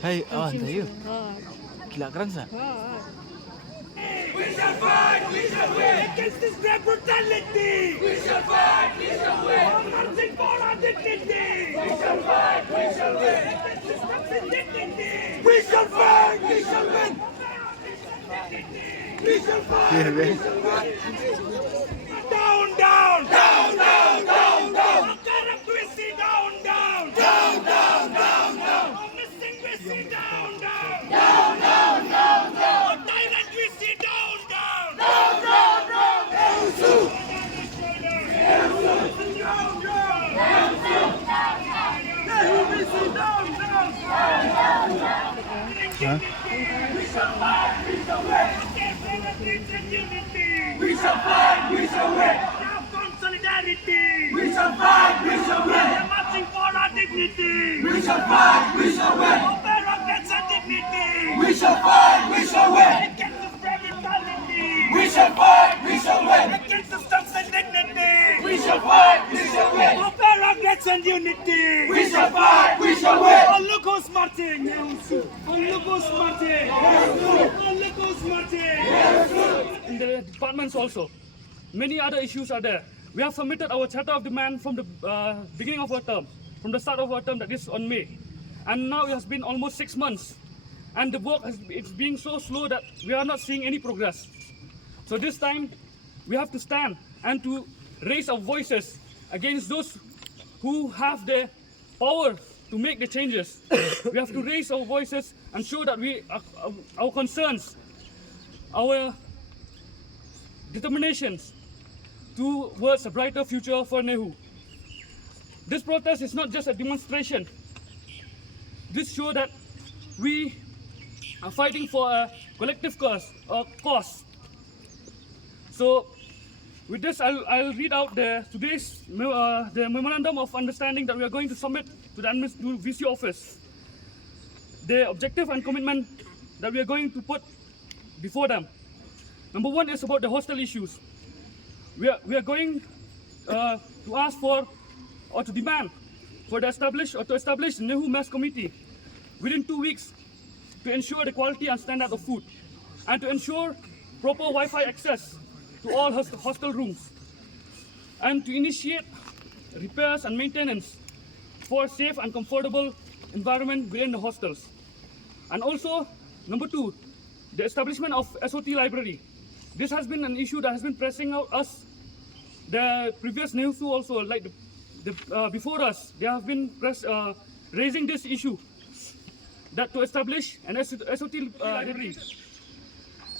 Hai, tayo. Gila keren sa? We shall fight, we shall win against this black brutality. We shall fight, we shall win. Marching for our dignity. We shall fight, we shall win against this toxic dignity. We shall fight, we shall win. We shall fight, we shall win. Down, down, down, down, down, down. Bureaucracy, down, down, down, down, down, down. Missing, missing, down, down, down, down, down, down. Tyrant, we see down, down, down, down, down. Nehu, down, down. Nehu, we see down, down, down, down. We shall fight, we shall win. We shall fight, we shall win. Now from solidarity. We shall fight, we shall win. We are marching for our dignity. We shall fight, we shall win. For our rights and dignity. We shall fight, we shall win. Against this brutality. We shall fight, we shall win. Against the stunts and dignity. We shall fight, we shall win. For our rights and unity. We shall fight, we shall win. Oh, look who's marching. Oh, look who's marching. Oh, look who's marching. In the departments also, many other issues are there. We have submitted our charter of demand from the beginning of our term, from the start of our term, that is on May, and now it has been almost 6 months, and the work it's being so slow that we are not seeing any progress. So this time we have to stand and to raise our voices against those who have the power to make the changes. We have to raise our voices and show that our concerns, our determinations towards a brighter future for Nehu. This protest is not just a demonstration. This shows that we are fighting for a collective cause. So, with this, I'll read out today's the memorandum of understanding that we are going to submit to the VC office. The objective and commitment that we are going to put before them. Number one is about the hostel issues. We are going to ask for or to demand for to establish Nehu Mess Committee within 2 weeks to ensure the quality and standard of food and to ensure proper Wi-Fi access to all hostel rooms and to initiate repairs and maintenance for safe and comfortable environment within the hostels. And also, number two, the establishment of SOT library. This has been an issue that has been pressing out us. The previous Nehu also, like before us, they have been raising this issue that to establish an SOT library,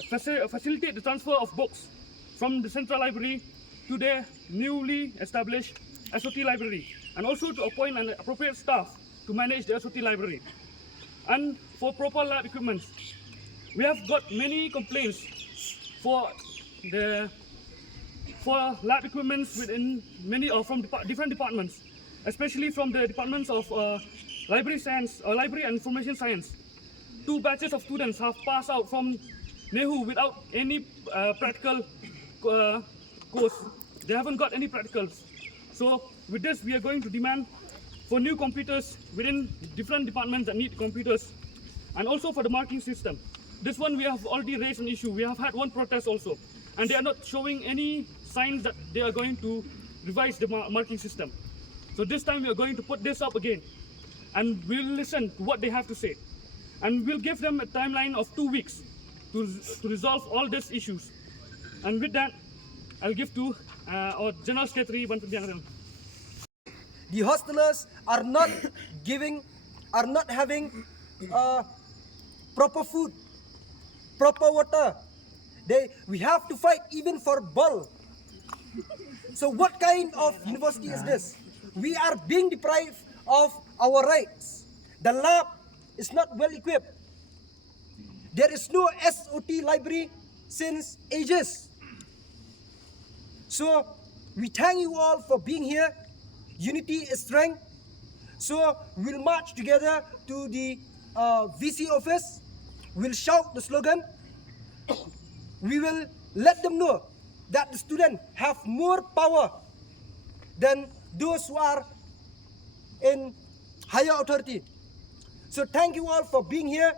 facilitate the transfer of books from the central library to the newly established SOT library, and also to appoint an appropriate staff to manage the SOT library. And for proper lab equipment, we have got many complaints for lab equipment within many from different departments, especially from the departments of library science or library and information science. 2 batches of students have passed out from Nehu without any practical course. They haven't got any practicals. So with this, we are going to demand for new computers within different departments that need computers, and also for the marking system. This one we have already raised an issue. We have had one protest also, and they are not showing any signs that they are going to revise the marking system. So this time we are going to put this up again, and we'll listen to what they have to say, and we'll give them a timeline of 2 weeks to resolve all these issues. And with that, I'll give to our General Secretary, Mynthi. The hostelers are not having proper food, proper water. We have to fight even for bulk. So what kind of university is this? We are being deprived of our rights. The lab is not well equipped. There is no SOT library since ages. So we thank you all for being here. Unity is strength. So we'll march together to the VC office. We'll shout the slogan. We will let them know that the students have more power than those who are in higher authority. So thank you all for being here.